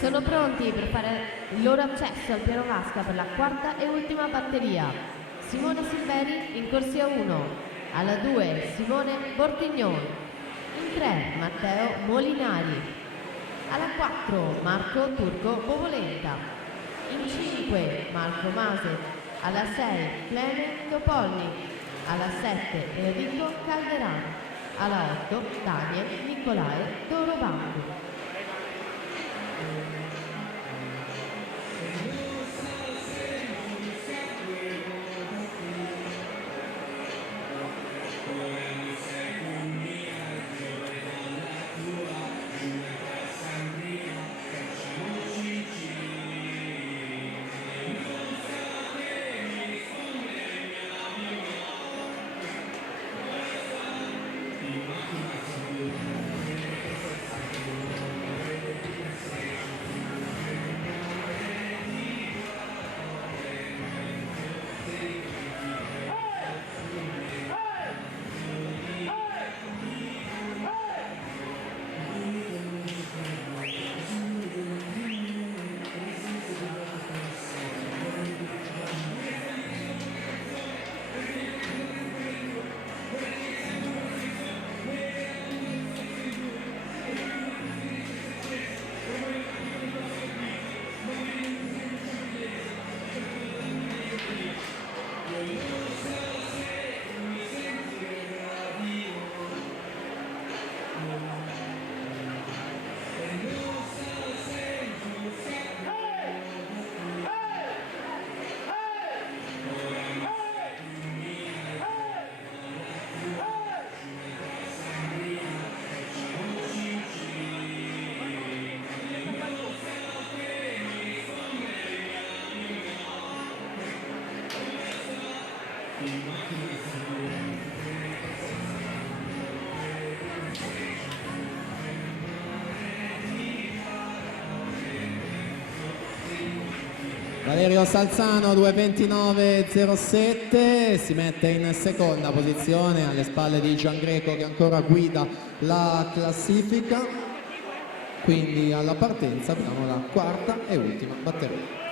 Sono pronti per fare il loro accesso al piano vasca per la quarta e ultima batteria. Simone Silveri in corsia 1, alla 2 Simone Bortignon, in 3 Matteo Molinari, alla 4 Marco Turco Bovolenta, in 5 Marco Mase, alla 6 Clemen Topolni, alla 7 Enrico Calderano, alla 8 Daniel Nicolae Dorobando. Valerio Salzano 2:29.07 si mette in seconda posizione alle spalle di Gian Greco che ancora guida la classifica, quindi alla partenza abbiamo la quarta e ultima batteria.